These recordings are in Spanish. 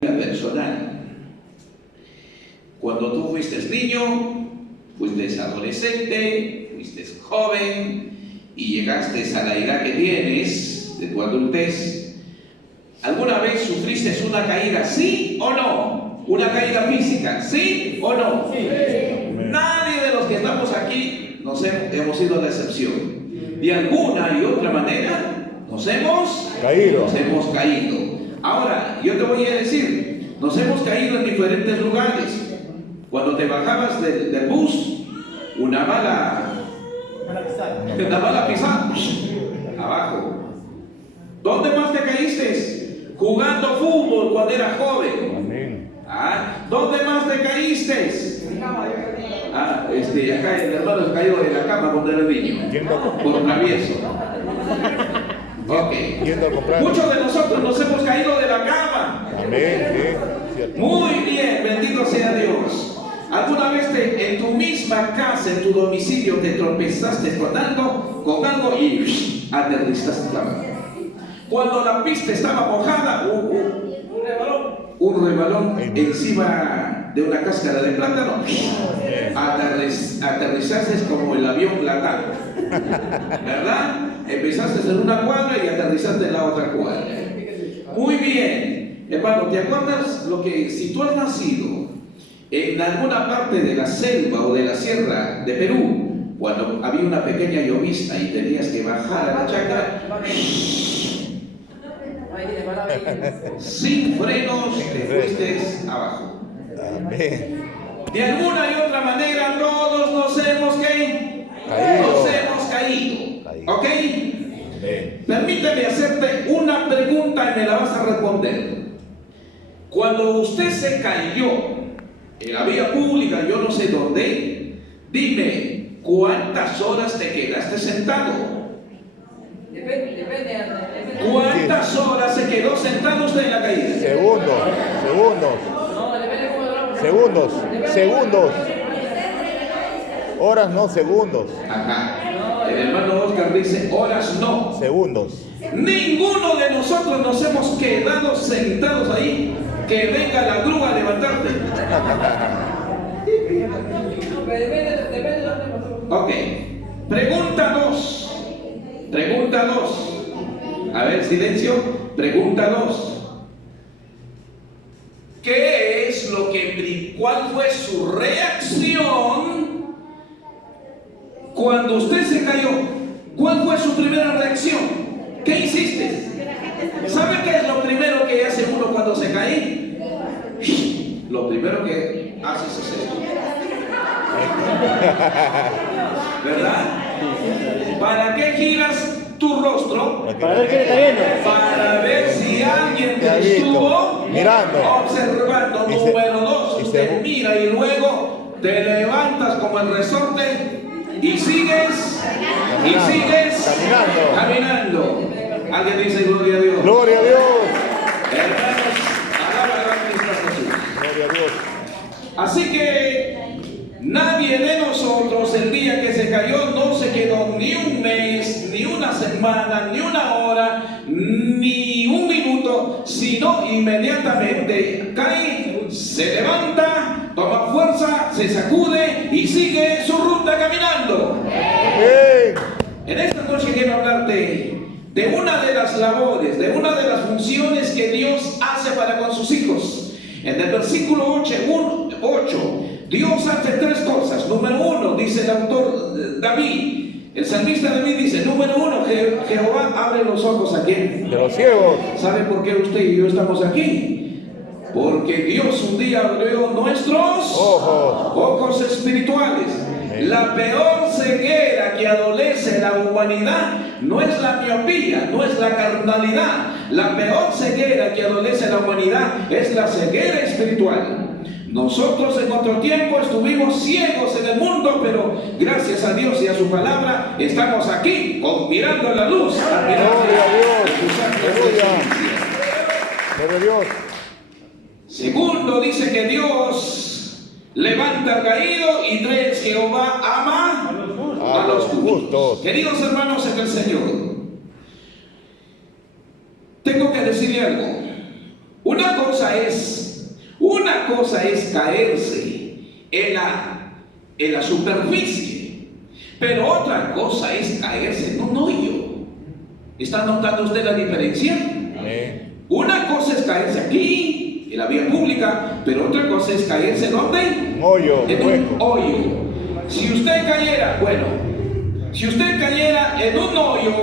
Personal. Cuando tú fuiste niño, fuiste adolescente, fuiste joven y llegaste a la edad que tienes de tu adultez, ¿alguna vez sufriste una caída, sí o no? Una caída física, ¿sí o no? Sí. Nadie de los que estamos aquí hemos sido la excepción. De alguna y otra manera nos hemos caído. Ahora, yo te voy a decir, nos hemos caído en diferentes lugares. Cuando te bajabas del bus, una mala pisada, abajo. ¿Dónde más te caíste? Jugando fútbol cuando eras joven. ¿Dónde más te caíste? Acá el hermano se cayó en la cama cuando era niño, por travieso. Okay. Muchos de nosotros nos hemos caído de la cama. Muy bien, bendito sea Dios. ¿Alguna vez en tu misma casa, en tu domicilio, te tropezaste con algo y aterrizaste la mano? Cuando la pista estaba mojada, un rebalón encima de una cáscara de plátano, aterrizaste como el avión Latam, ¿verdad? Empezaste en una cuadra y aterrizaste en la otra cuadra. Muy bien, hermano, ¿te acuerdas si tú has nacido en alguna parte de la selva o de la sierra de Perú, cuando había una pequeña llovizna y tenías que bajar a la chacra, sin frenos te fuiste abajo? De alguna y otra manera todos nos hemos caído. ¿Ok? Permíteme hacerte una pregunta y me la vas a responder. Cuando usted se cayó en la vía pública, yo no sé dónde, dime, ¿cuántas horas te quedaste sentado? ¿Cuántas horas se quedó sentado usted en la caída? Segundos. Horas no, segundos. Ajá. El hermano Oscar dice horas no. Segundos. Ninguno de nosotros nos hemos quedado sentados ahí. Que venga la grúa a levantarte. Ok. Pregunta 2. A ver, silencio. Pregunta 2. ¿Cuál fue su reacción cuando usted se cayó? ¿Cuál fue su primera reacción? ¿Qué hiciste? ¿Sabe qué es lo primero que hace uno cuando se cae? Lo primero que haces es esto. ¿Verdad? ¿Para qué giras tu rostro? Para ver qué le está viendo. Para ver si alguien te estuvo mirando, observando. Número 2, usted mira y luego te levantas como el resorte y sigues caminando. Alguien dice gloria a Dios. Gloria a Dios. Hermanos, alaba a Cristo Jesús. Gloria a Dios. Así que nadie de nosotros el día que se cayó no se quedó ni un mes, ni una semana, ni una hora, ni un minuto, sino inmediatamente cae, se levanta, toma fuerza, se sacude y sigue su ruta caminando. En esta noche quiero hablarte de una de las labores, de una de las funciones que Dios hace para con sus hijos. En el versículo 8, Dios hace 3 cosas. Número 1, dice el autor David, el salmista David dice, número 1, Jehová abre los ojos ¿a quién? De los ciegos. ¿Sabe por qué usted y yo estamos aquí? Porque Dios un día abrió nuestros ojos espirituales. La peor ceguera que adolece la humanidad no es la miopía, no es la carnalidad. La peor ceguera que adolece la humanidad es la ceguera espiritual. Nosotros en otro tiempo estuvimos ciegos en el mundo, pero gracias a Dios y a su palabra estamos aquí mirando la luz. Gloria a Dios. Segundo, dice que Dios levanta al caído y 3, Jehová ama a los justos. Queridos hermanos en el Señor, tengo que decirle algo. Una cosa es caerse en la superficie, pero otra cosa es caerse en un hoyo. ¿Está notando usted la diferencia? Amén. Una cosa es caerse aquí, en la vía pública, pero otra cosa es caerse ¿dónde? Un hoyo, En un hueco. hoyo. Si usted cayera en un hoyo,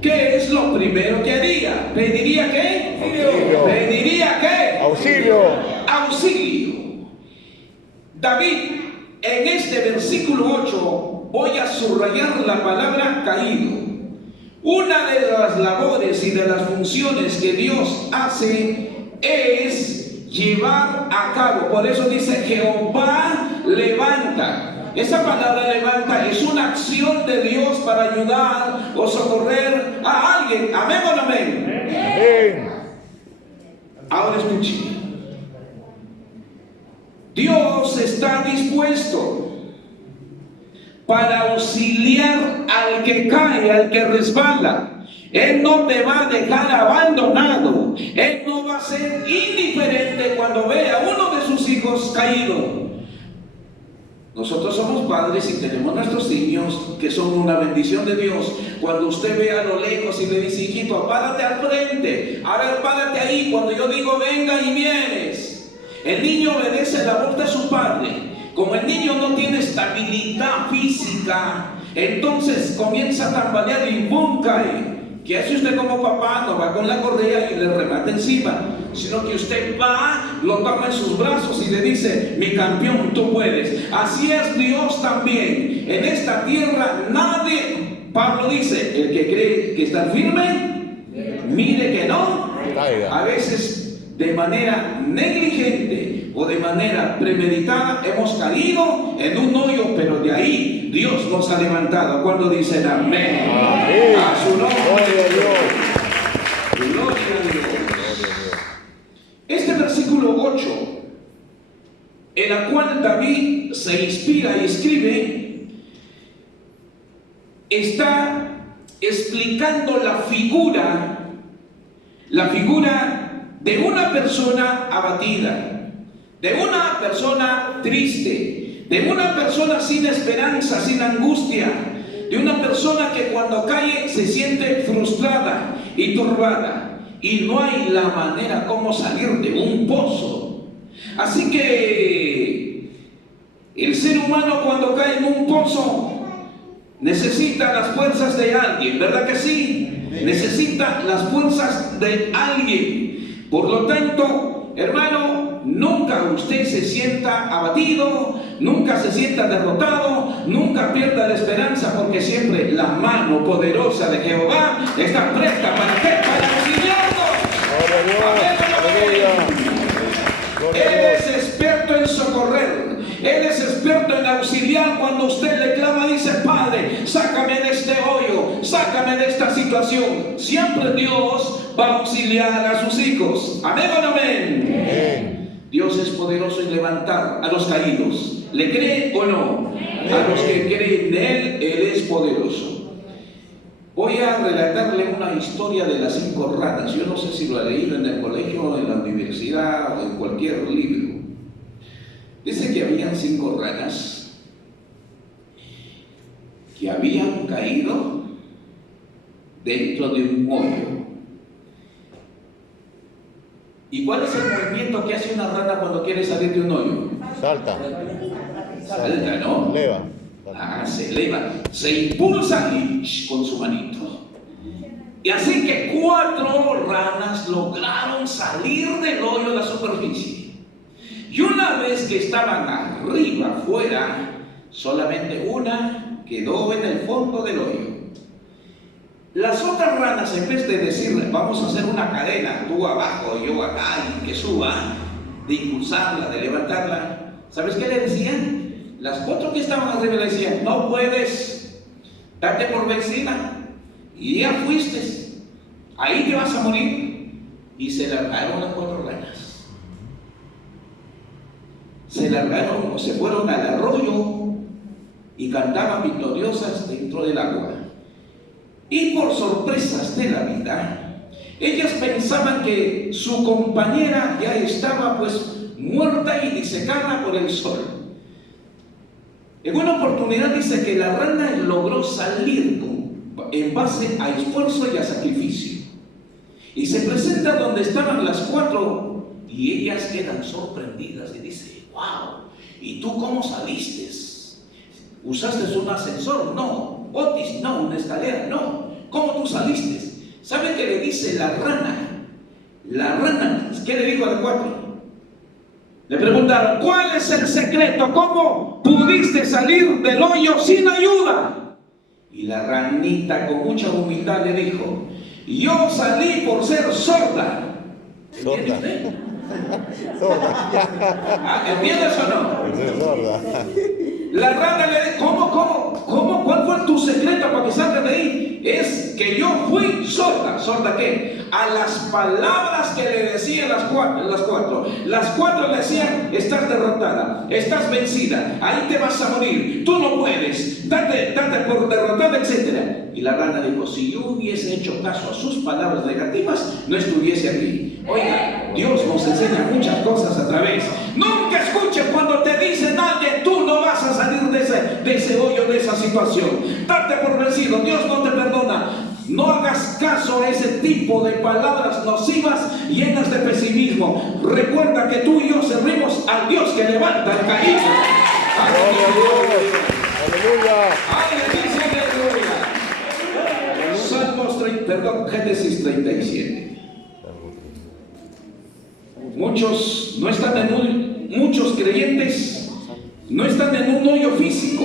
¿qué es lo primero que haría? ¿Pediría qué? Auxilio. ¿Pediría qué? Auxilio. Auxilio. David, en este versículo 8, voy a subrayar la palabra caído. Una de las labores y de las funciones que Dios hace es llevar a cabo. Por eso dice Jehová levanta. Esa palabra levanta es una acción de Dios para ayudar o socorrer a alguien. ¿Amén o no amén? Amén. Ahora escuche. Dios está dispuesto para auxiliar al que cae, al que resbala. Él no te va a dejar abandonado. Él no va a ser indiferente cuando vea a uno de sus hijos caído. Nosotros somos padres y tenemos nuestros niños que son una bendición de Dios. Cuando usted ve a lo lejos y le dice, hijito, párate al frente, a ver, párate ahí, cuando yo digo venga y vienes, el niño obedece la voz de su padre. Como el niño no tiene estabilidad física, entonces comienza a tambalear y ¡bum! Cae. ¿Qué hace usted como papá? No va con la correa y le remata encima, sino que usted va, lo toma en sus brazos y le dice, mi campeón, tú puedes. Así es Dios también. En esta tierra nadie, Pablo dice, el que cree que está firme, mire que no Caiga. a veces de manera negligente o de manera premeditada hemos caído en un hoyo, pero de ahí Dios nos ha levantado. Cuando dicen amén, Amén. a su nombre, Gloria a Dios. gloria a Dios. Gloria a Dios. Este versículo 8, en la cual David se inspira y escribe, está explicando la figura de una persona abatida, de una persona triste, de una persona sin esperanza, sin angustia, de una persona que cuando cae se siente frustrada y turbada y no hay la manera como salir de un pozo. Así que el ser humano cuando cae en un pozo necesita las fuerzas de alguien, ¿verdad que sí? Necesita las fuerzas de alguien. Por lo tanto, hermano, nunca usted se sienta abatido, nunca se sienta derrotado, nunca pierda la esperanza, porque siempre la mano poderosa de Jehová está presta para auxiliarnos. Gloria a Dios. Aleluya. Gloria a Él Dios. es experto en socorrer. Él es experto en auxiliar. Cuando usted le clama, dice, Padre, sácame de este hoyo, sácame de esta situación. Siempre Dios va a auxiliar a sus hijos. Amén o no amén. Amén. Dios es poderoso en levantar a los caídos. ¿Le cree o no? A los que creen en Él, Él es poderoso. Voy a relatarle una historia de las 5 ranas. Yo no sé si lo ha leído en el colegio, en la universidad o en cualquier libro. Dice que habían 5 ranas que habían caído dentro de un hoyo. ¿Y cuál es el movimiento que hace una rana cuando quiere salir de un hoyo? Salta. Salta, ¿no? Leva. Se eleva, se impulsa y con su manito. Y así que 4 ranas lograron salir del hoyo a la superficie. Y una vez que estaban arriba, afuera, solamente una quedó en el fondo del hoyo. Las otras ranas, en vez de decirle, vamos a hacer una cadena, tú abajo, yo acá, y que suba, de impulsarla, de levantarla, ¿sabes qué le decían? Las 4 que estaban arriba le decían, no puedes, date por vencida, y ya fuiste, ahí te vas a morir. Y se largaron las 4 ranas. Se largaron o se fueron al arroyo y cantaban victoriosas dentro del agua. Y por sorpresas de la vida, Ellas pensaban que su compañera ya estaba pues muerta y disecada por el sol. En una oportunidad dice que la rana logró salir en base a esfuerzo y a sacrificio. Y se presenta donde estaban las 4 y ellas quedan sorprendidas y dice, wow, ¿y tú cómo saliste? ¿Usaste un ascensor? No. ¿Otis? No. ¿Una escalera? No. ¿Cómo tú saliste? ¿Sabe qué le dice la rana? La rana, ¿qué le dijo a la 4? Le preguntaron, ¿cuál es el secreto? ¿Cómo pudiste salir del hoyo sin ayuda? Y la ranita con mucha humildad le dijo, yo salí por ser sorda. ¿Entiende usted? Sorda. ¿Entiendes o no? Es sorda. La rana le dijo, ¿cómo? ¿Cuál fue tu secreto para que salgas de ahí? Es que yo fui sorda. ¿Sorda qué? A las palabras que le decían las cuatro. Las 4 le decían, estás derrotada, estás vencida, ahí te vas a morir, tú no puedes, date por derrotada, etc. Y la rana dijo, si yo hubiese hecho caso a sus palabras negativas, no estuviese aquí. Oiga, Dios nos enseña muchas cosas a través. Nunca escuches cuando te dicen alguien, tú no vas a salir de ese hoyo, de esa situación. Date por vencido, Dios no te perdona. No hagas caso a ese tipo de palabras nocivas llenas de pesimismo. Recuerda que tú y yo servimos al Dios que levanta al caído. Aleluya. Génesis 37. Muchos creyentes no están en un hoyo físico,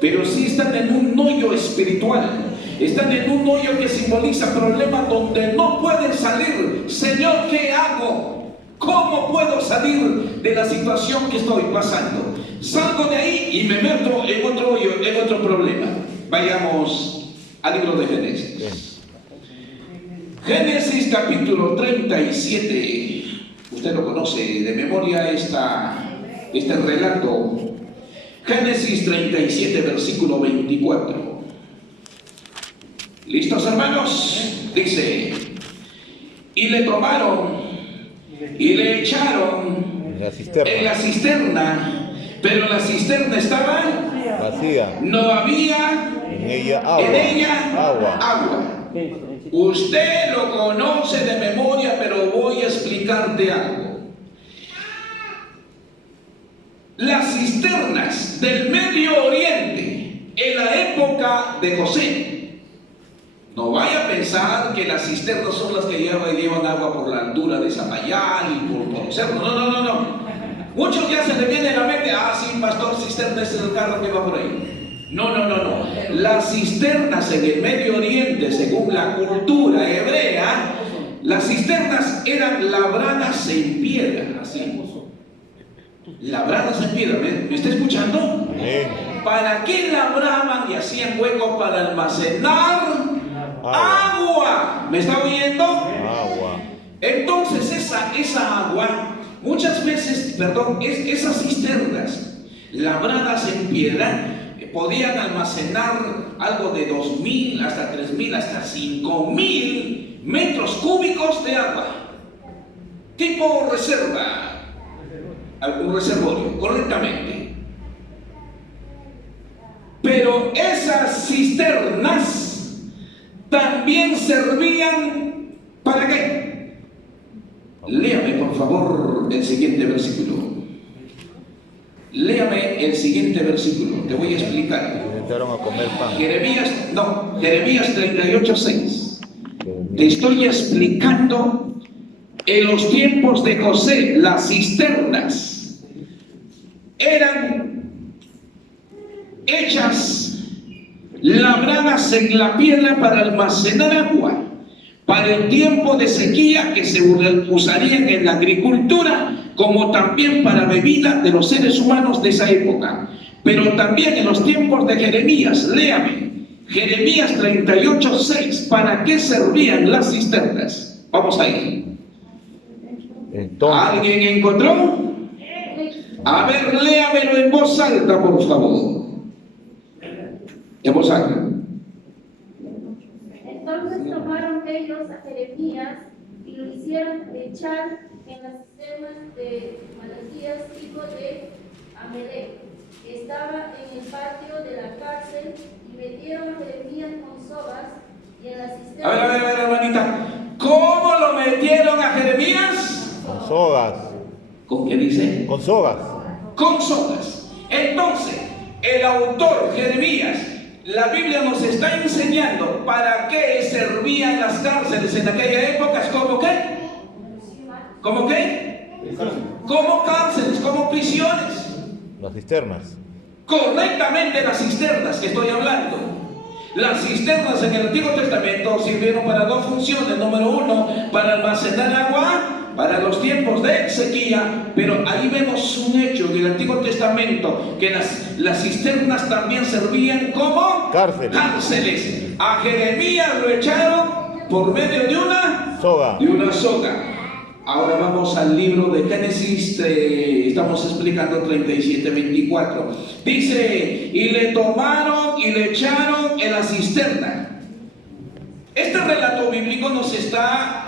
pero sí están en un hoyo espiritual. Están en un hoyo que simboliza problemas donde no pueden salir. Señor, ¿qué hago? ¿Cómo puedo salir de la situación que estoy pasando? Salgo de ahí y me meto en otro hoyo, en otro problema. Vayamos al libro de Génesis. Génesis capítulo 37. Usted lo conoce de memoria este relato. Génesis 37, versículo 24. ¿Listos, hermanos? Dice, y le tomaron y le echaron en la cisterna, pero la cisterna estaba vacía. No había En ella agua. Usted lo conoce de memoria, pero voy a explicarte algo. Las cisternas del Medio Oriente en la época de José, no vaya a pensar que las cisternas son las que llevan agua por la altura de Zapayán y por el cerro. No. Muchos ya se le viene a la mente, sí, pastor, cisterna es el carro que va por ahí. No. Las cisternas en el Medio Oriente, según la cultura hebrea, las cisternas eran labradas en piedra, así. Labradas en piedra, ¿me está escuchando? Amén. ¿Para qué labraban y hacían hueco? Para almacenar agua. ¿Me está oyendo? Agua. Entonces esa agua, muchas veces, esas cisternas labradas en piedra podían almacenar algo de 2,000 hasta 3,000 hasta 5,000 metros cúbicos de agua, tipo reserva, un reservorio, correctamente. Pero esas cisternas también servían ¿para qué? Léame por favor el siguiente versículo. Léame el siguiente versículo, te voy a explicar. Intentaron a comer pan. Jeremías 38:6. Te estoy explicando en los tiempos de José, las cisternas eran hechas, labradas en la piedra para almacenar agua, para el tiempo de sequía que se usarían en la agricultura, como también para bebida de los seres humanos de esa época. Pero también en los tiempos de Jeremías, léame, Jeremías 38:6, ¿para qué servían las cisternas? Vamos ahí. Entonces, ¿Alguien encontró? A ver, léamelo en voz alta, por favor. En voz alta. Entonces tomaron ellos a Jeremías y lo hicieron echar en las cisternas de Malaquías, hijo de Amelec, que estaba en el patio de la cárcel, y metieron a Jeremías con sogas y en las cisternas. A ver, hermanita. ¿Cómo lo metieron a Jeremías? Con sogas. ¿Con qué dice? Con sogas. Con sogas. Entonces, el autor Jeremías, la Biblia nos está enseñando para qué servían las cárceles en aquella época. ¿Cómo qué? ¿Cómo qué? Como cárceles, como prisiones. Las cisternas. Correctamente las cisternas que estoy hablando. Las cisternas en el Antiguo Testamento sirvieron para dos funciones. Número uno, para almacenar agua para los tiempos de sequía, pero ahí vemos un hecho en el Antiguo Testamento, que las cisternas también servían como cárceles. A Jeremías lo echaron por medio de una soga. Ahora vamos al libro de Génesis, estamos explicando 37:24. Dice, y le tomaron y le echaron en la cisterna. Este relato bíblico nos está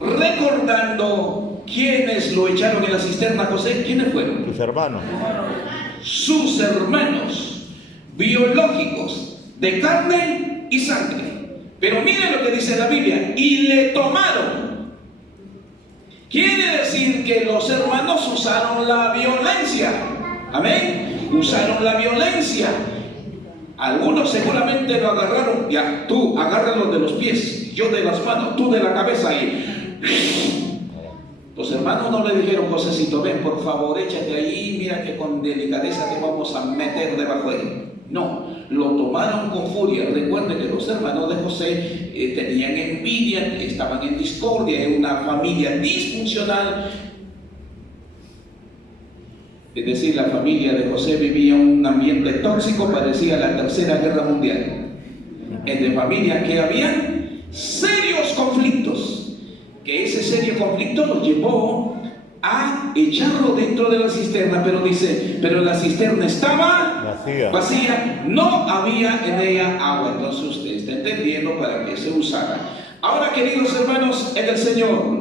recordando quiénes lo echaron en la cisterna, José. ¿Quiénes fueron? Sus hermanos. Sus hermanos biológicos, de carne y sangre. Pero miren lo que dice la Biblia, y le tomaron. Quiere decir que los hermanos usaron la violencia. Amén. Usaron la violencia. Algunos seguramente lo agarraron. Ya, tú agárralo de los pies, yo de las manos, tú de la cabeza. Y los hermanos no le dijeron, Josécito, ven por favor, échate ahí, mira que con delicadeza te vamos a meter debajo de él. No, lo tomaron con furia. Recuerden que los hermanos de José tenían envidia, estaban en discordia, en una familia disfuncional. Es decir, la familia de José vivía un ambiente tóxico, parecía la Tercera Guerra Mundial. Entre familias que habían serios conflictos, que ese serio conflicto los llevó a echarlo dentro de la cisterna, pero dice, pero la cisterna estaba vacía, no había en ella agua. Entonces usted está entendiendo para qué se usara. Ahora, queridos hermanos en el Señor,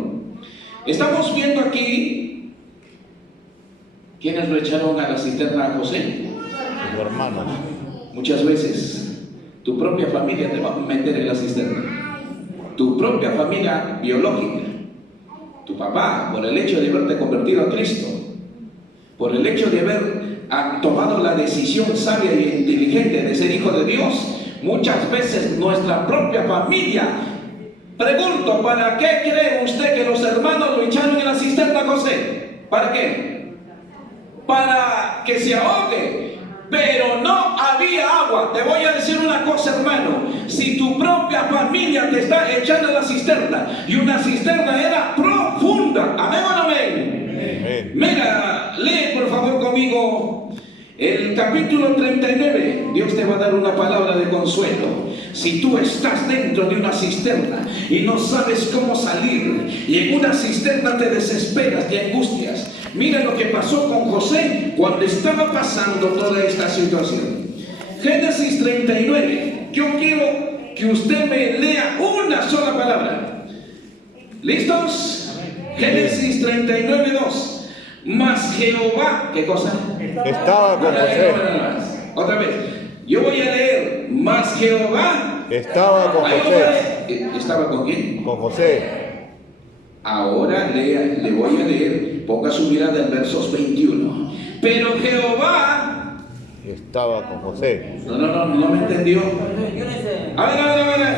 estamos viendo aquí quiénes lo echaron a la cisterna a José. Sus hermanos. Muchas veces tu propia familia te va a meter en la cisterna. Tu propia familia biológica, tu papá, por el hecho de haberte convertido a Cristo, por el hecho de haber tomado la decisión sabia e inteligente de ser hijo de Dios. Muchas veces nuestra propia familia. Pregunto, ¿para qué cree usted que los hermanos lo echaron en la cisterna, José? ¿Para qué? Para que se ahogue. Pero no había agua. Te voy a decir una cosa, hermano. Si tu propia familia te está echando en la cisterna, y una cisterna era profunda, ¿amén o no amén? Mira, lee por favor conmigo el capítulo 39. Dios te va a dar una palabra de consuelo. Si tú estás dentro de una cisterna y no sabes cómo salir, y en una cisterna te desesperas, te angustias, mira lo que pasó con José cuando estaba pasando toda esta situación. Génesis 39. Yo quiero que usted me lea una sola palabra. ¿Listos? Génesis 39:2. Mas Jehová, ¿qué cosa? Estaba con José. Otra vez. Yo voy a leer. Mas Jehová estaba con José. ¿Estaba con quién? Con José. Ahora le voy a leer. Ponga su mirada en versos 21. Pero Jehová estaba con José. No me entendió. A ver,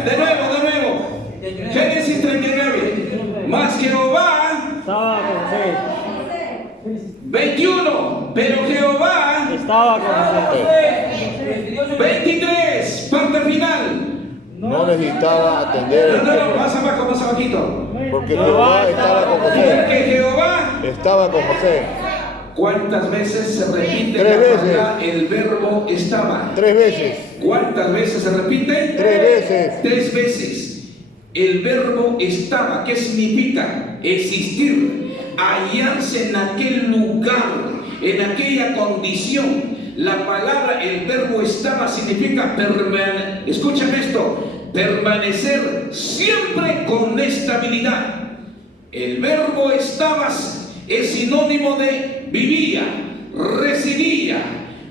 de nuevo. Génesis 39. Mas Jehová estaba con José. 21. Pero Jehová estaba con José. 23. Parte final. No necesitaba atender. No, más abajito. Porque Jehová estaba con José. Porque Jehová estaba con José. ¿Cuántas veces se repite 3 veces. El verbo estaba? 3 veces. ¿Cuántas veces se repite? 3 veces. 3 veces. El verbo estaba, ¿qué significa? Existir, hallarse en aquel lugar, en aquella condición. La palabra, el verbo estaba significa escúchame esto, permanecer siempre con estabilidad. El verbo estabas es sinónimo de vivía, residía,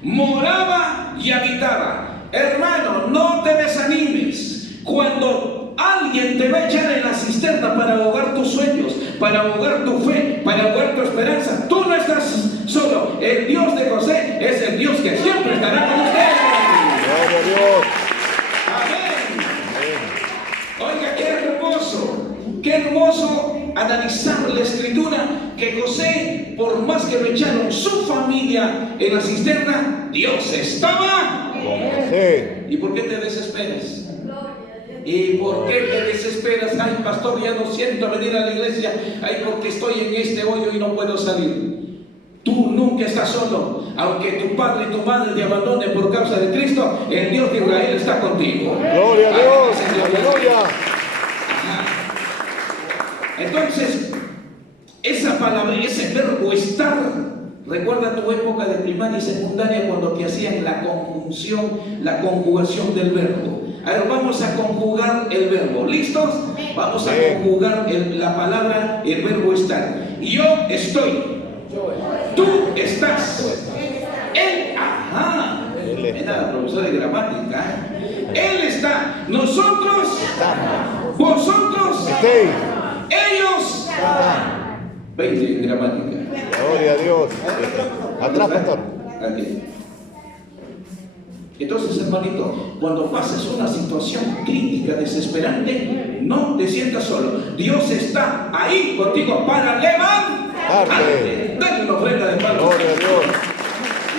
moraba y habitaba. Hermano, no te desanimes. Cuando alguien te va a echar en la cisterna para ahogar tus sueños, para ahogar tu fe, para ahogar tu esperanza, tú no estás solo. El Dios de José es el Dios que siempre estará con usted. Gloria a Dios. Amén. Oiga, qué hermoso analizar la escritura, que José, por más que lo echaron su familia en la cisterna, Dios estaba Con José. ¿Y por qué te desesperas? ¿Y por qué te desesperas? Ay, pastor, ya no siento venir a la iglesia. Ay, porque estoy en este hoyo y no puedo salir. Tú nunca estás solo. Aunque tu padre y tu madre te abandonen por causa de Cristo, el Dios de Israel está contigo. Gloria a Dios. Aleluya. Entonces, esa palabra, ese verbo estar, recuerda tu época de primaria y secundaria cuando te hacían la conjugación del verbo. A ver, vamos a conjugar el verbo. ¿Listos? Vamos a conjugar la palabra, el verbo estar. Yo estoy. Tú estás. Él, ajá. Mira, profesor de gramática. Él está. Nosotros. Vosotros. Ellos. 20 en gramática. Gloria a Dios. Atrás, pastor. Aquí. Entonces, hermanito, cuando pases una situación crítica, desesperante, no te sientas solo. Dios está ahí contigo para levantarte. Dale una ofrenda de palmas. Gloria a Dios.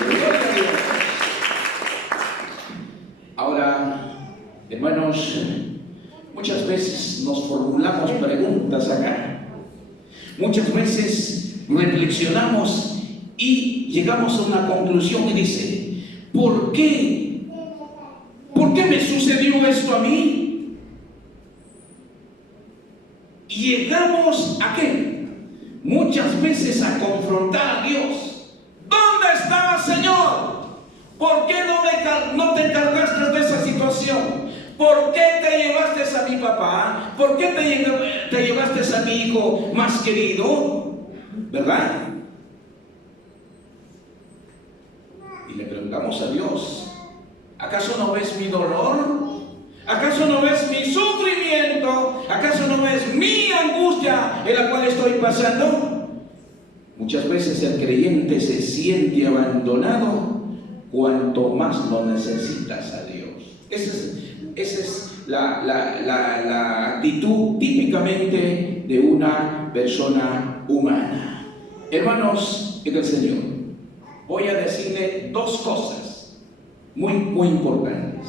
Gloria a Dios. Ahora, hermanos, muchas veces nos formulamos preguntas acá. Muchas veces reflexionamos y llegamos a una conclusión y dice, ¿por qué? ¿Por qué me sucedió esto a mí? Y llegamos a qué? Muchas veces a confrontar a Dios. ¿Dónde estabas, Señor? ¿Por qué no te encargaste de esa situación? ¿Por qué te llevaste a mi papá? ¿Por qué te llevaste a mi hijo más querido? ¿Verdad? Y le preguntamos a Dios, ¿acaso no ves mi dolor? ¿Acaso no ves mi sufrimiento? ¿Acaso no ves mi angustia en la cual estoy pasando? Muchas veces el creyente se siente abandonado cuanto más lo necesitas a Dios. Esa es la actitud típicamente de una persona humana. Hermanos en el Señor, voy a decirle dos cosas muy importantes.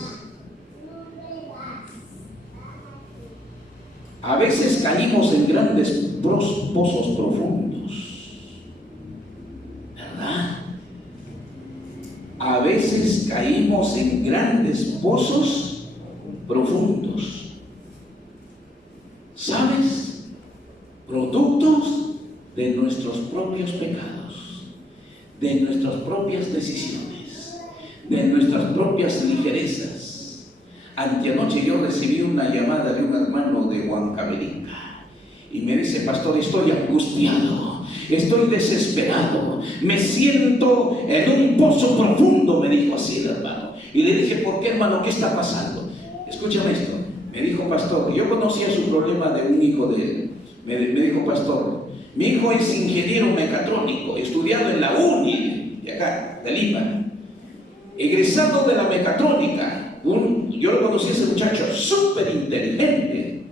A veces caímos en grandes pozos profundos, ¿verdad? A veces caímos en grandes pozos profundos. ¿Sabes? Productos de nuestros propios pecados, de nuestras propias decisiones, de nuestras propias ligerezas. Anteanoche yo recibí una llamada de un hermano de Huancavelica y me dice, pastor, estoy angustiado, estoy desesperado, me siento en un pozo profundo, me dijo así el hermano. Y le dije, ¿por qué, hermano? ¿Qué está pasando? Escúchame esto. Me dijo, pastor, yo conocía su problema de un hijo de él. Me dijo, pastor, mi hijo es ingeniero mecatrónico, estudiado en la uni de acá, de Lima, egresado de la mecatrónica. Yo lo conocí a ese muchacho súper inteligente,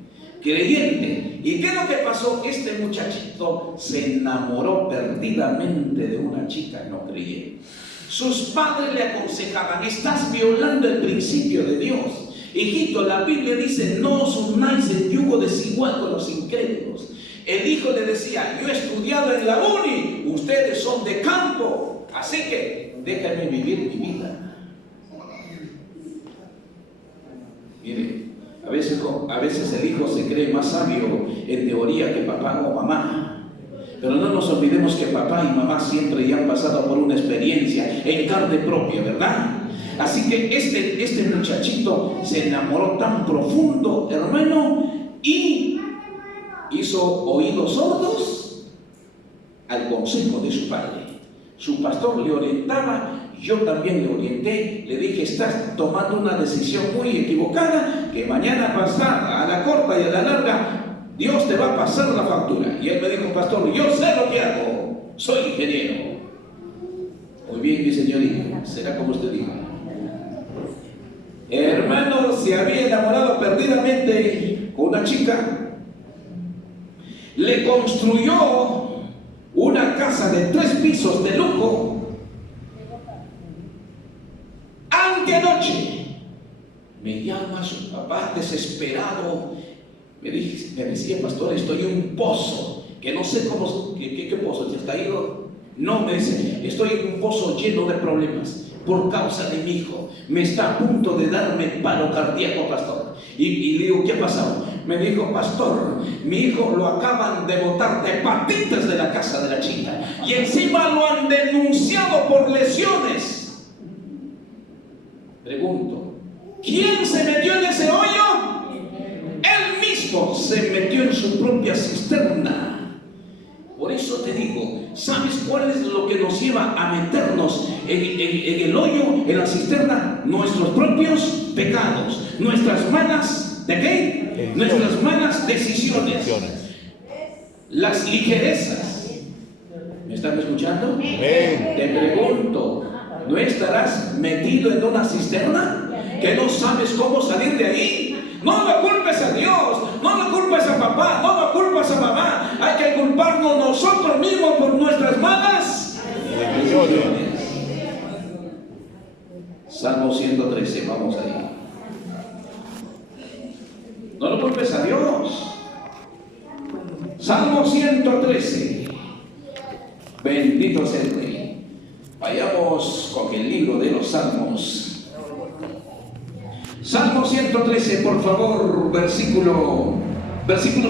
creyente. ¿Y qué es lo que pasó? Este muchachito se enamoró perdidamente de una chica no creyente. Sus padres le aconsejaban, estás violando el principio de Dios. Hijito, la Biblia dice, no os unáis en yugo desigual con los incrédulos. El hijo le decía, yo he estudiado en la uni, ustedes son de campo, así que déjenme vivir mi vida. Mire, a veces el hijo se cree más sabio en teoría que papá o mamá. Pero no nos olvidemos que papá y mamá siempre ya han pasado por una experiencia en carne propia, ¿verdad? Así que este muchachito se enamoró tan profundo, hermano, y hizo oídos sordos al consejo de su padre. Su pastor le orientaba, yo también le orienté, le dije, estás tomando una decisión muy equivocada, que mañana pasada, a la corta y a la larga, Dios te va a pasar la factura. Y él me dijo, pastor, yo sé lo que hago, soy ingeniero. Muy bien, mi señorita, será como usted diga. Hermano, se había enamorado perdidamente con una chica, le construyó una casa de 3 pisos de lujo. Antenoche me llama su papá desesperado. Me decía, pastor, estoy en un pozo, que no sé cómo, ¿qué pozo? ¿Te está ido? No, me dice, estoy en un pozo lleno de problemas por causa de mi hijo. Me está a punto de darme paro cardíaco, pastor. Y le digo, ¿qué ha pasado? Me dijo, pastor, mi hijo lo acaban de botar de patitas de la casa de la chica. Y encima lo han denunciado por lesiones. Pregunto, ¿quién se metió en ese hoyo? Él mismo se metió en su propia cisterna. Por eso te digo, ¿sabes cuál es lo que nos lleva a meternos en el hoyo, en la cisterna? Nuestros propios pecados, nuestras malas, ¿de qué? Nuestras malas decisiones, las ligerezas. ¿Me están escuchando? Te pregunto, ¿no estarás metido en una cisterna que no sabes cómo salir de ahí? No lo culpes a Dios, no lo culpes a papá, no lo culpes a mamá. Hay que culparnos nosotros mismos por nuestras malas decisiones. Salmo 113, vamos ahí. No lo culpes a Dios. Salmo 113. Bendito sea el Rey. Vayamos con el libro de los Salmos. Salmo 113, por favor, versículo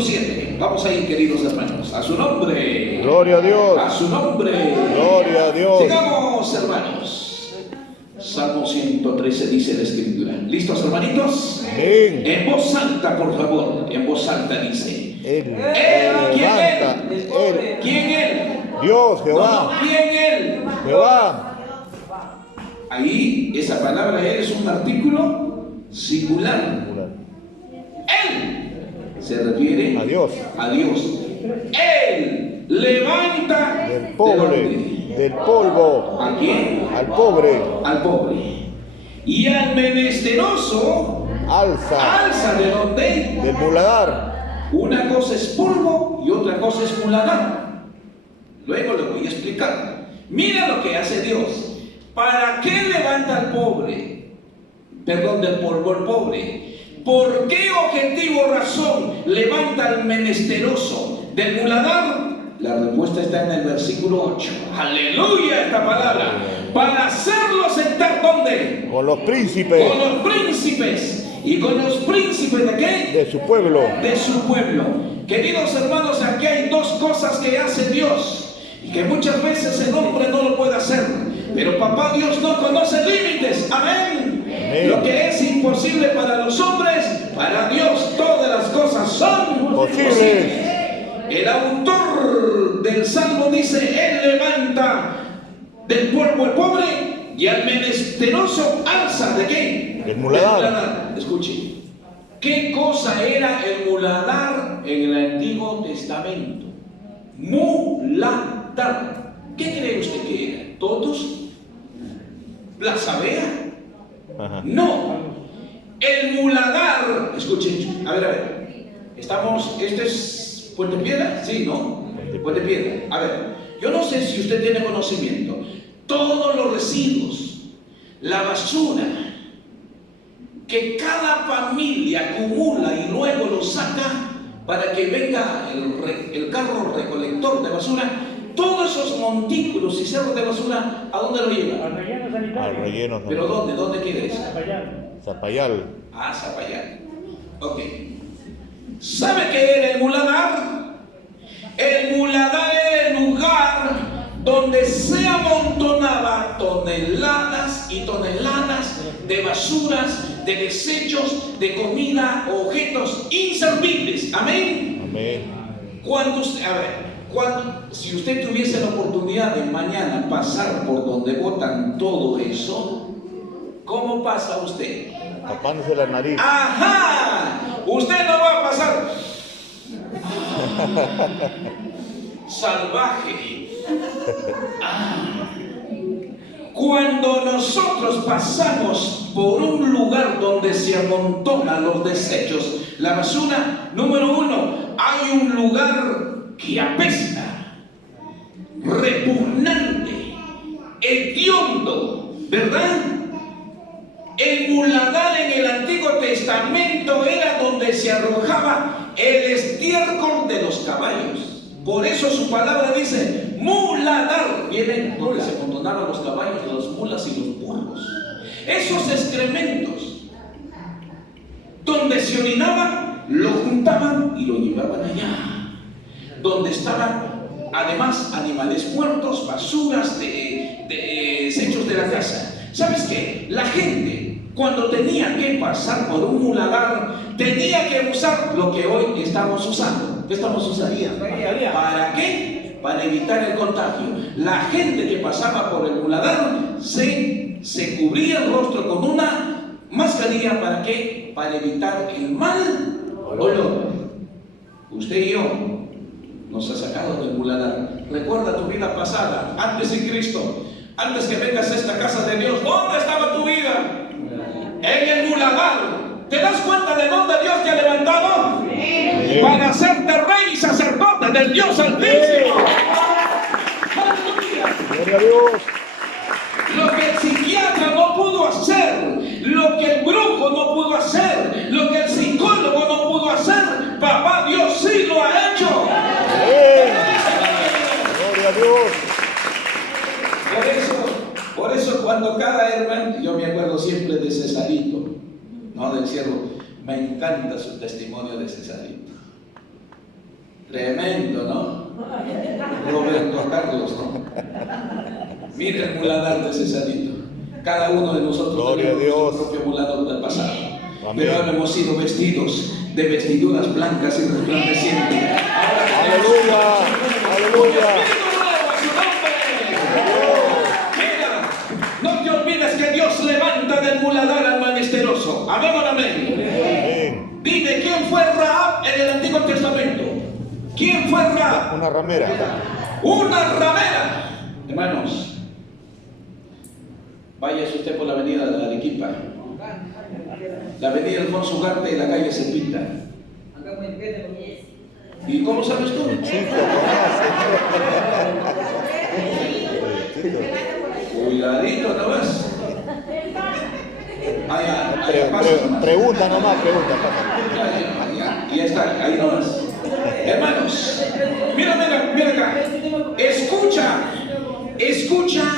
7. Vamos ahí, queridos hermanos. A su nombre. Gloria a Dios. A su nombre. Gloria a Dios. Sigamos, hermanos. Salmo 113 dice la Escritura. ¿Listos, hermanitos? Amén. En voz alta, por favor. En voz alta dice. Él ¿Quién levanta. él? ¿Quién él? Dios, Jehová. No, ¿quién él? Jehová. Ahí, esa palabra él es un artículo singular. Él se refiere A Dios. a Dios. Él levanta Del pobre, del polvo. ¿A quién? Al pobre. Al pobre. Y al menesteroso Alza. ¿de dónde? Del muladar. Una cosa es polvo y otra cosa es muladar. Luego le voy a explicar. Mira lo que hace Dios. ¿Para qué levanta al pobre? Perdón, del polvo al pobre. ¿Por qué objetivo razón levanta al menesteroso del muladar? La respuesta está en el versículo 8. ¡Aleluya esta palabra! Para hacerlo sentar, ¿dónde? Con los príncipes. Con los príncipes. ¿Y con los príncipes de qué? De su pueblo. De su pueblo. Queridos hermanos, aquí hay dos cosas que hace Dios y que muchas veces el hombre no lo puede hacer. Pero papá Dios no conoce límites. Amén. Amén. Lo que es imposible para los hombres, para Dios todas las cosas son posibles. El autor del Salmo dice, Él levanta del polvo al pobre y al menesteroso alza. ¿De qué? Del muladar. Del muladar. Escuche. ¿Qué cosa era el muladar en el Antiguo Testamento? Muladar. ¿Qué cree usted que era? ¿Todos? ¿Plaza Vea? Ajá. No. El muladar. Escuchen. A ver. Estamos. ¿Este es Puente Piedra? Sí, ¿no? Puente Piedra. A ver. Yo no sé si usted tiene conocimiento. Todos los residuos, la basura que cada familia acumula y luego lo saca para que venga el carro recolector de basura, todos esos montículos y cerros de basura, ¿a dónde lo llevan? Al relleno sanitario. Al relleno. ¿Pero dónde? ¿Dónde queda eso? Zapallar. Zapayal. Ah, Zapallar. Ok. ¿Sabe qué era el muladar? El muladar era el lugar donde se amontonaba toneladas y toneladas de basuras, de desechos, de comida o objetos inservibles. Amén. Amén. Cuando usted, si usted tuviese la oportunidad de mañana pasar por donde botan todo eso, ¿cómo pasa usted? Tapándose la nariz. ¡Ajá! Usted no va a pasar salvaje. Cuando nosotros pasamos por un lugar donde se amontonan los desechos, la basura, número uno, hay un lugar que apesta, repugnante, hediondo, ¿verdad? El muladar en el Antiguo Testamento era donde se arrojaba el estiércol de los caballos. Por eso su palabra dice muladar. Vienen donde se amontonaban los caballos, las mulas y los burros. Esos excrementos, donde se orinaba, lo juntaban y lo llevaban allá. Donde estaban además animales muertos, basuras, desechos de la casa. ¿Sabes qué? La gente, cuando tenía que pasar por un muladar, tenía que usar lo que hoy estamos usando. ¿Qué estamos usando? ¿Para qué? Para evitar el contagio. La gente que pasaba por el muladar se cubría el rostro con una mascarilla. ¿Para qué? Para evitar el mal olor. Usted y yo nos ha sacado del muladar. Recuerda tu vida pasada, antes de Cristo. Antes que vengas a esta casa de Dios, ¿dónde estaba tu vida? En el muladar. ¿Te das cuenta de dónde Dios te ha levantado? Sí. Para hacerte rey y sacerdote del Dios Altísimo. ¡Aleluya! Gloria a Dios. Lo que el psiquiatra no pudo hacer, lo que el brujo no pudo hacer, lo que el psicólogo no pudo hacer, papá Dios sí lo ha hecho. Gloria a Dios. Por eso cuando cada hermano, yo me acuerdo siempre de Cesarito, no del siervo, me encanta su testimonio de Cesarito. Tremendo, ¿no? Roberto Carlos, ¿no? Mira el muladar de Cesarito. Cada uno de nosotros tenemos nuestro propio muladar del pasado. Amén. Pero ahora hemos sido vestidos de vestiduras blancas y resplandecientes. Aleluya, aleluya. No te olvides que Dios levanta del muladar al menesteroso. Amén o no amén. Amén. Dime, ¿quién fue Rahab en el Antiguo Testamento? ¿Quién fue Rahab? Una ramera. Una ramera. Hermanos, váyase usted por la avenida de Arequipa, la avenida Alfonso Ugarte y la calle Cepita. ¿Y cómo sabes tú? Cuidadito, ¿no ves? Pregunta nomás, pregunta. Ya está, ahí nomás. Hermanos, mira acá. Escucha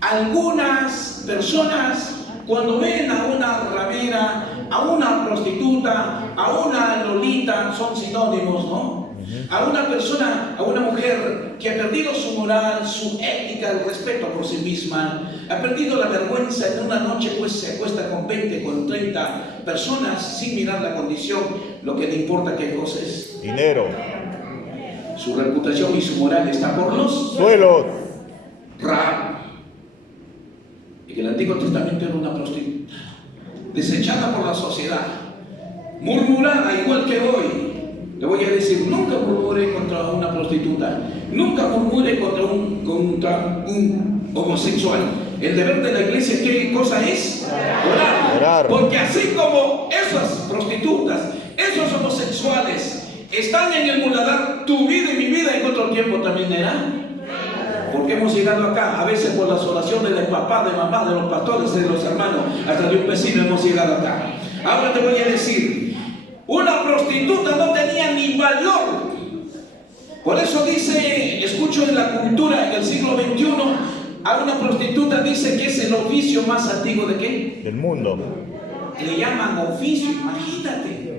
algunas personas cuando ven a una ramera, a una prostituta, a una lolita, son sinónimos, ¿no? A una persona, a una mujer que ha perdido su moral, su ética, el respeto por sí misma, ha perdido la vergüenza. En una noche pues se acuesta con 20, con 30 personas sin mirar la condición. Lo que le importa qué cosa es dinero. Su reputación y su moral está por los suelos. Rahab, en el Antiguo Testamento, era una prostituta desechada por la sociedad, murmurada igual que hoy. Le voy a decir, nunca murmure contra una prostituta, nunca murmure contra un homosexual. El deber de la iglesia, ¿qué cosa es? Orar. Porque así como esas prostitutas, esos homosexuales están en el muladar, tu vida y mi vida en otro tiempo también era. Porque hemos llegado acá, a veces por las oraciones de papá, de mamá, de los pastores, de los hermanos, hasta de un vecino hemos llegado acá. Ahora te voy a decir, una prostituta no tenía ni valor. Por eso dice, escucho en la cultura en el siglo XXI, a una prostituta dice que es el oficio más antiguo de ¿qué? Del mundo. Le llaman oficio, imagínate.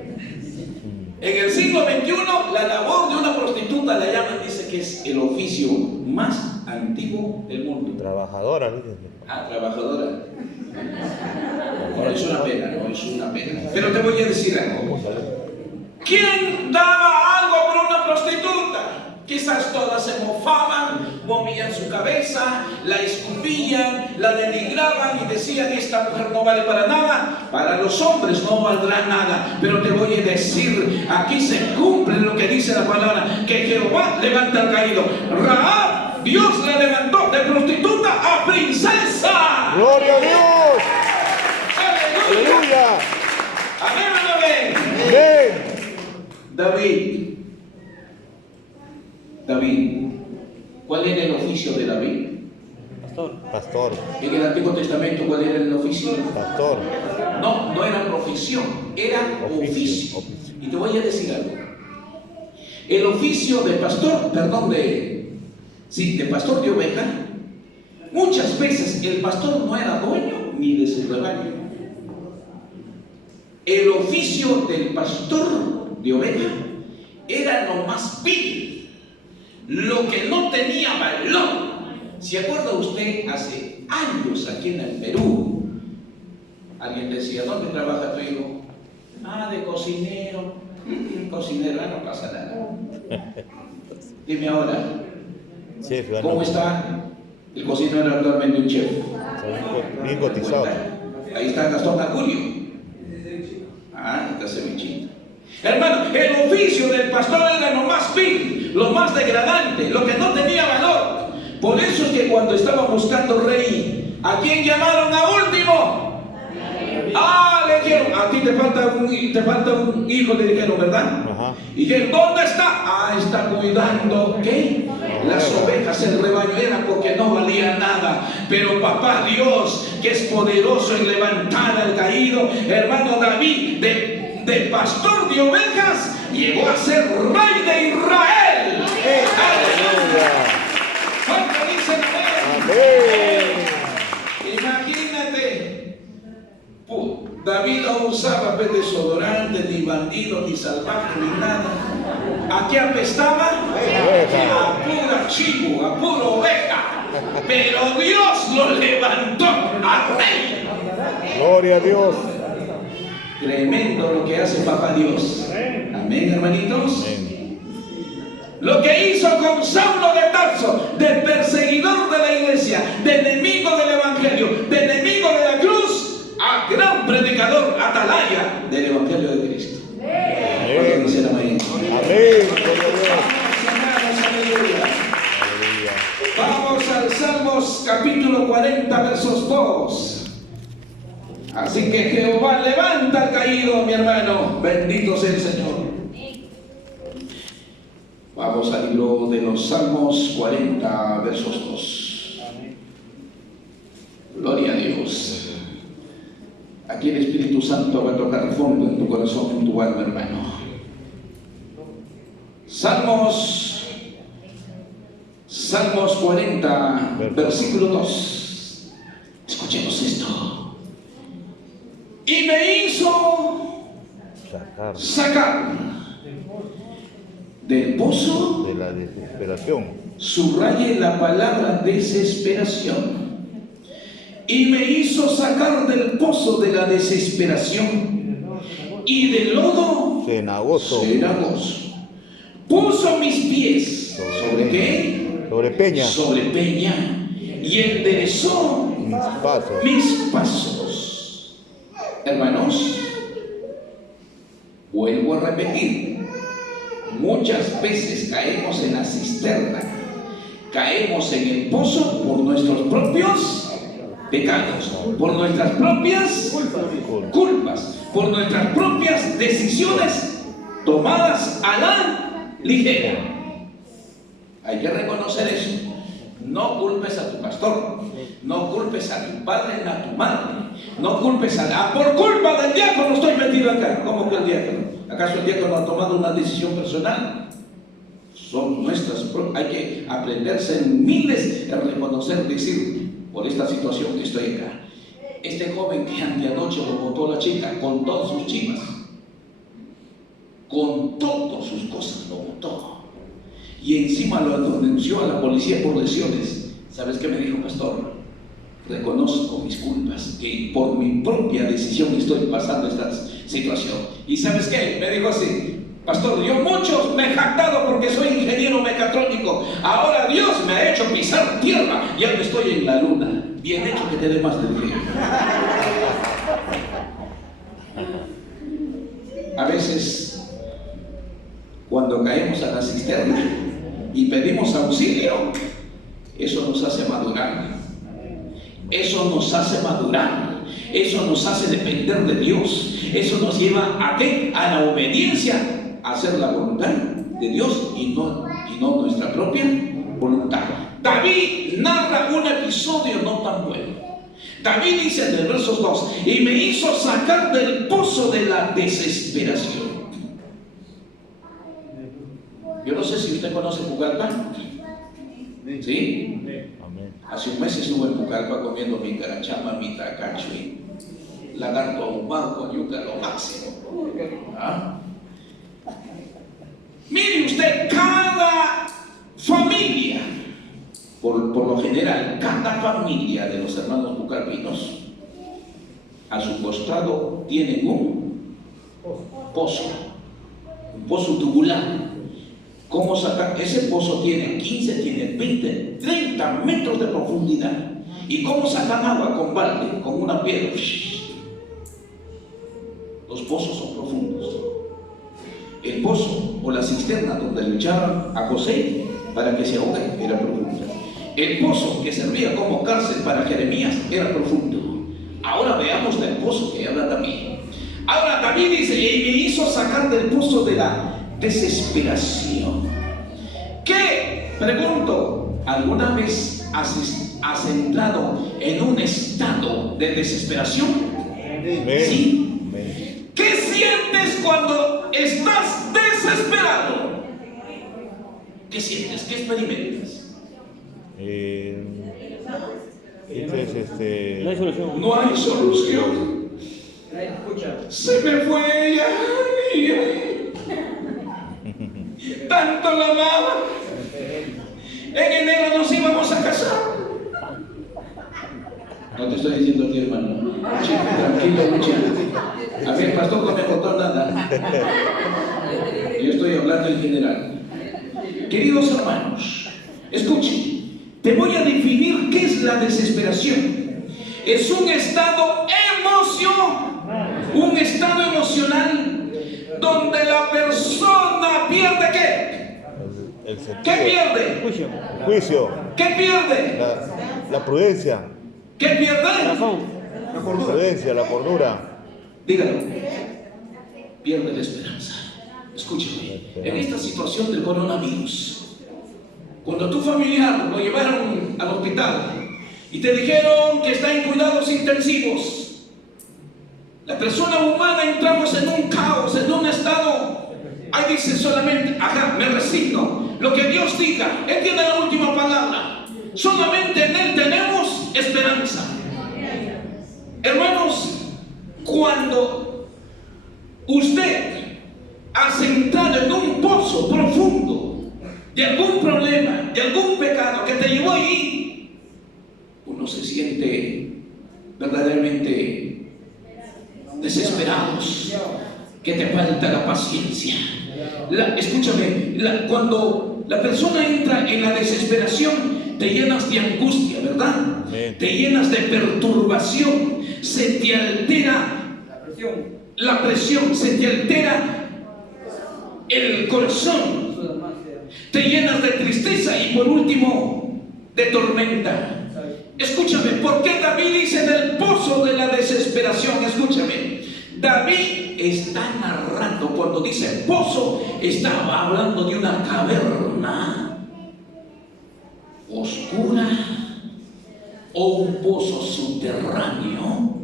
En el siglo XXI, la labor de una prostituta la llaman, dice que es el oficio más antiguo del mundo. Trabajadora, dice. Ah, trabajadora. No es una pena, no es una pena. Pero te voy a decir algo. ¿Quién daba algo por una prostituta? Quizás todas se mofaban, movían su cabeza, la escupían, la denigraban y decían: esta mujer no vale para nada. Para los hombres no valdrá nada. Pero te voy a decir, aquí se cumple lo que dice la palabra, que Jehová levanta al caído. Rahab, Dios la levantó de prostituta a princesa. ¡Gloria a Dios! ¡Aleluya! ¡Aleluya! ¡Amén, amén! ¡Amén! David, ¿cuál era el oficio de David? Pastor. Pastor, En el Antiguo Testamento, ¿cuál era el oficio? pastor. No, no era profesión, era oficio. Oficio. Y te voy a decir algo. El oficio de pastor, de pastor de oveja, muchas veces el pastor no era dueño ni de su rebaño. El oficio del pastor de oveja era lo más vil, lo que no tenía valor. ¿Se acuerda usted hace años aquí en el Perú? Alguien decía: ¿dónde trabaja tu hijo? Ah, de cocinero. Cocinero, no pasa nada. Dime ahora, Chef, ¿cómo está el cocinero actualmente? Un chef. bien cotizado. Ahí está Gastón Acurio. Ah, está cevichito. Hermano, el oficio del pastor era lo más vil, lo más degradante, lo que no tenía valor. Por eso es que cuando estaban buscando rey, ¿a quién llamaron a último? Ah, le dijeron: a ti te falta un hijo, le dijeron, ¿verdad? Ajá. Y dijeron: ¿dónde está? Ah, está cuidando, ¿qué? Las ovejas, el rebaño. Era porque no valía nada. Pero papá Dios, que es poderoso en levantar al caído, hermano David, de pastor de ovejas, llegó a ser rey de Israel. ¡Aleluya! ¿Cuánto dicen amén? Imagínate, David no usaba desodorante, ni bandido, ni salvaje, ni nada. ¿A qué apestaba? A pura chivo, a pura oveja. Pero Dios lo levantó a rey. Gloria a Dios. Tremendo lo que hace papá Dios. Amén, hermanitos. Amén. Lo que hizo con Saulo de Tarso, de perseguidor de la iglesia, de enemigo del evangelio, de enemigo de la cruz, a gran predicador, atalaya del evangelio de Cristo. Amén. Dicen amén. Amén. Gloria a Dios. Vamos, hermanos, aleluya. Aleluya. Vamos al Salmos capítulo 40, versos 2. Así que Jehová levanta al caído, mi hermano. Bendito sea el Señor. Vamos al libro de los Salmos 40, versos 2. Gloria a Dios. Aquí el Espíritu Santo va a tocar fondo en tu corazón, en tu alma, hermano. Salmos 40, versículo 2. Escuchemos esto. Y me hizo sacar del pozo. De la desesperación. Subraye la palabra desesperación. Y me hizo sacar del pozo de la desesperación y del lodo Cenagoso. Puso mis pies ¿sobre qué? Sobre peña. Sobre peña, y enderezó mis pasos. Hermanos, vuelvo a repetir, muchas veces caemos en la cisterna, caemos en el pozo por nuestros propios pecados, por nuestras propias culpas, por nuestras propias decisiones tomadas a la ligera. Hay que reconocer eso. No culpes a tu pastor, no culpes a tu padre ni a tu madre, no culpes por culpa del diácono estoy metido acá. ¿Cómo que el diácono? ¿Acaso el diácono ha tomado una decisión personal? Son nuestras, hay que aprenderse en miles de reconocer, decir, por esta situación que estoy acá. Este joven que anteanoche lo botó la chica con todas sus chivas, con todas sus cosas lo botó, y encima lo denunció a la policía por lesiones. ¿Sabes qué me dijo, pastor? Reconozco mis culpas, que por mi propia decisión estoy pasando esta situación. ¿Y sabes qué? Me dijo así: pastor, yo muchos me he jactado porque soy ingeniero mecatrónico. Ahora Dios me ha hecho pisar tierra. Ya no estoy en la luna. Bien hecho que te dé más, le dije. A veces, cuando caemos a la cisterna y pedimos auxilio, eso nos hace madurar. Eso nos hace madurar. Eso nos hace depender de Dios. Eso nos lleva ¿a qué? A la obediencia, a hacer la voluntad de Dios y no nuestra propia voluntad. David narra un episodio no tan bueno. David dice en el verso 2: y me hizo sacar del pozo de la desesperación. Yo no sé si usted conoce Pucallpa. ¿Sí? Hace un mes estuve en Pucallpa comiendo mi carachama, mi tacacho y lagarto ahumado con yuca, lo máximo. ¿Ah? Mire usted, cada familia, por lo general, cada familia de los hermanos pucallpinos, a su costado tienen un pozo tubular. ¿Cómo sacar? Ese pozo tiene 15, tiene 20, 30 metros de profundidad. ¿Y cómo sacan agua? Con balde, con una piedra. Los pozos son profundos. El pozo o la cisterna donde le echaban a José para que se ahogue era profunda. El pozo que servía como cárcel para Jeremías era profundo. Ahora veamos del pozo que habla David. Ahora David dice: y me hizo sacar del pozo de la desesperación. ¿Qué? Pregunto, ¿alguna vez has entrado en un estado de desesperación? ¿Sí? ¿Qué sientes cuando estás desesperado? ¿Qué sientes? ¿Qué experimentas? No hay solución. No hay solución. Se me fue ella. Tanto la amaba. En enero nos íbamos a casar. No te estoy diciendo a ti, hermano. Tranquilo, muchacho. A mí el pastor no me contó nada. Yo estoy hablando en general. Queridos hermanos, escuchen. Te voy a definir qué es la desesperación. Es un estado emocional donde la persona pierde ¿qué? ¿Qué pierde? Juicio. ¿Qué pierde? La prudencia. ¿Qué pierde? La prudencia, la cordura. Dígalo. Pierde la esperanza. Escúchame. En esta situación del coronavirus, cuando tu familiar lo llevaron al hospital y te dijeron que está en cuidados intensivos, la persona humana entramos en un caos, en un estado. Ahí dice solamente: ajá, me resigno. Lo que Dios diga, Él tiene la última palabra. Solamente en Él tenemos esperanza. Hermanos, cuando usted ha entrado en un pozo profundo de algún problema, de algún pecado que te llevó allí, uno se siente verdaderamente desesperados, que te falta la paciencia. Escúchame, cuando la persona entra en la desesperación, te llenas de angustia, ¿verdad? Te llenas de perturbación, se te altera la presión, se te altera el corazón, te llenas de tristeza y por último de tormenta. Escúchame, ¿por qué David dice del pozo de la desesperación? Escúchame, David está narrando, cuando dice pozo, estaba hablando de una caverna oscura o un pozo subterráneo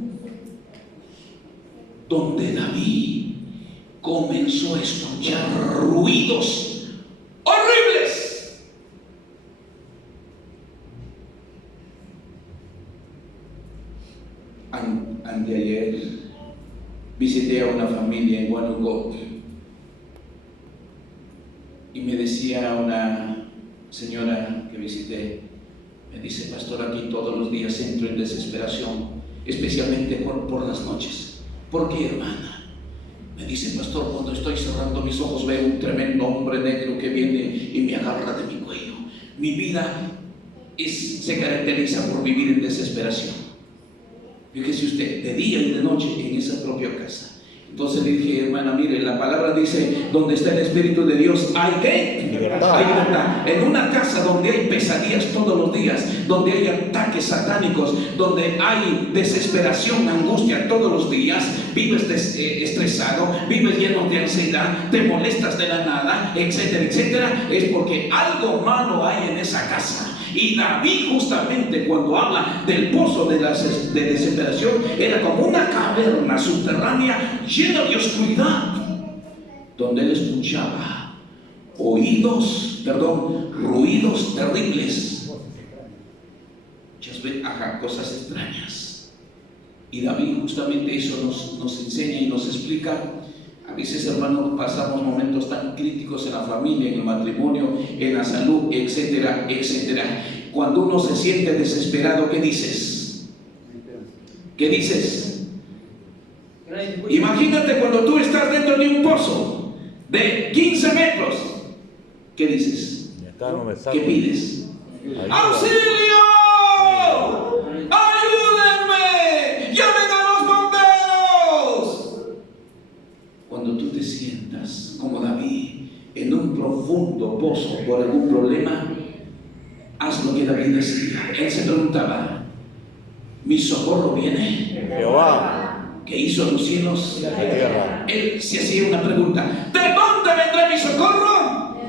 donde David comenzó a escuchar ruidos horribles. Anteayer visité a una familia en Huánuco y me decía una señora que visité, me Me dice, pastor, aquí todos los días entro en desesperación, especialmente por las noches. ¿Por qué, hermana? Me dice, pastor, cuando estoy cerrando mis ojos veo un tremendo hombre negro que viene y me agarra de mi cuello. Mi vida se caracteriza por vivir en desesperación. Fíjese usted, de día y de noche en esa propia casa. Entonces le dije, hermana, mire, la palabra dice, donde está el Espíritu de Dios, ¿hay qué? Libertad. Hay libertad. En una casa donde hay pesadillas todos los días, donde hay ataques satánicos, donde hay desesperación, angustia todos los días, vives estresado, vives lleno de ansiedad, te molestas de la nada, etcétera, etcétera, es porque algo malo hay en esa casa. Y David, justamente cuando habla del pozo de desesperación, era como una caverna subterránea llena de oscuridad, donde él escuchaba ruidos terribles, cosas extrañas. Y David justamente eso nos enseña y nos explica. A veces, hermanos, pasamos momentos tan críticos en la familia, en el matrimonio, en la salud, etcétera, etcétera. Cuando uno se siente desesperado, ¿qué dices? ¿Qué dices? Imagínate cuando tú estás dentro de un pozo de 15 metros. ¿Qué dices? ¿Qué pides? ¡Auxilio! ¡Ayúdenme! ¡Llamen a los bomberos! Cuando tú te sientas como David en un profundo pozo por algún problema, haz lo que David decía. Él se preguntaba, ¿mi socorro viene? Jehová, que hizo los cielos y la tierra. Él se hacía una pregunta: ¿de dónde vendrá mi socorro?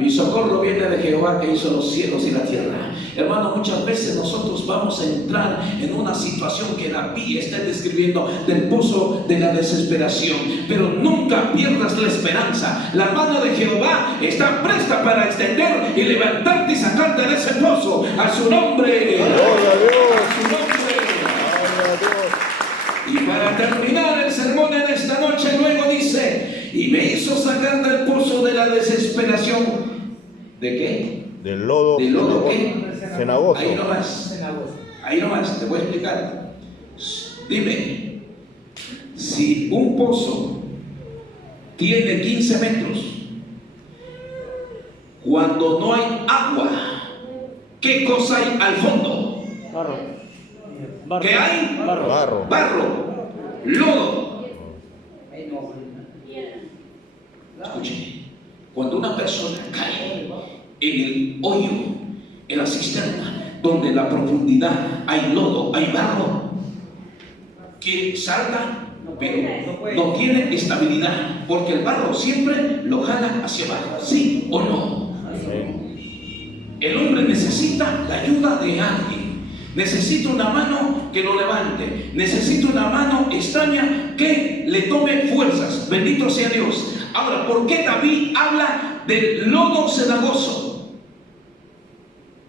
Mi socorro viene de Jehová, que hizo los cielos y la tierra. Hermano, muchas veces nosotros vamos a entrar en una situación que David está describiendo, del pozo de la desesperación, pero nunca pierdas la esperanza. La mano de Jehová está presta para extender y levantarte y sacarte de ese pozo. A su nombre. Gloria a Dios. A su nombre. Gloria a Dios. Y para terminar el sermón en esta noche, luego dice: y me hizo sacar del pozo de la desesperación. ¿De qué? Del lodo. ¿Del lodo qué? Cenagoso. Ahí nomás, te voy a explicar. Dime, si un pozo tiene 15 metros, cuando no hay agua, ¿qué cosa hay al fondo? Barro. ¿Qué hay? Barro. Barro, lodo. Escuche, cuando una persona cae en el hoyo, en la cisterna, donde en la profundidad hay lodo, hay barro, que salta, pero no tiene estabilidad, porque el barro siempre lo jala hacia abajo, ¿sí o no? El hombre necesita la ayuda de alguien. Necesita una mano que lo levante. Necesita una mano extraña que le tome fuerzas. Bendito sea Dios. Ahora, ¿por qué David habla del lodo cenagoso?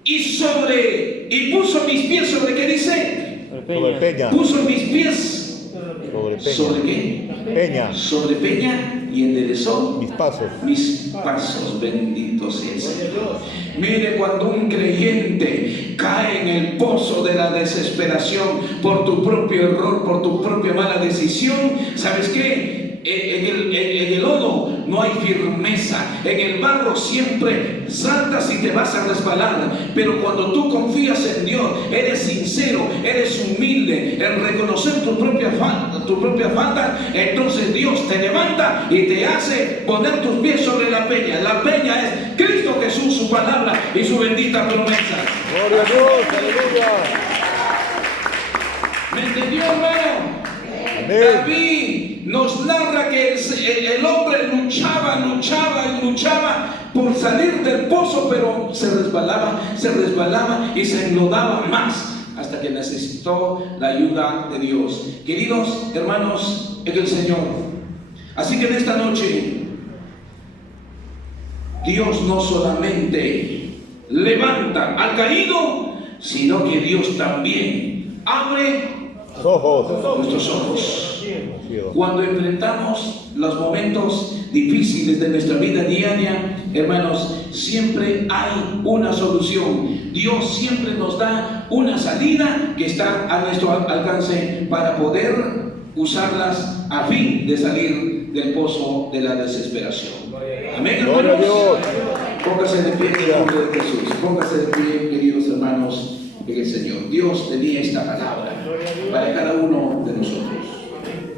Y puso mis pies sobre, ¿qué dice? Sobre peña. Puso mis pies Sobre peña. ¿sobre qué? Peña. Sobre peña, y enderezó Mis pasos. mis pasos. Bendito sea el Señor. Mire, cuando un creyente cae en el pozo de la desesperación por tu propio error, por tu propia mala decisión, ¿sabes qué? En el lodo no hay firmeza. En el barro siempre saltas y te vas a resbalar. Pero cuando tú confías en Dios, eres sincero, eres humilde en reconocer tu propia falta, entonces Dios te levanta y te hace poner tus pies sobre la peña. La peña es Cristo Jesús, su palabra y su bendita promesa. Gloria a Dios. Aleluya. ¿Me entendió, hermano? Amén. David nos narra que el hombre luchaba por salir del pozo, pero se resbalaba y se enlodaba más, hasta que necesitó la ayuda de Dios. Queridos hermanos en el Señor, así que en esta noche Dios no solamente levanta al caído, sino que Dios también abre nuestros ojos. Cuando enfrentamos los momentos difíciles de nuestra vida diaria, hermanos, siempre hay una solución. Dios siempre nos da una salida que está a nuestro alcance para poder usarlas a fin de salir del pozo de la desesperación. Amén, Gloria a hermanos. Dios. Póngase de pie en el nombre de Jesús. Póngase de pie, queridos hermanos, en el Señor. Dios tenía esta palabra para cada uno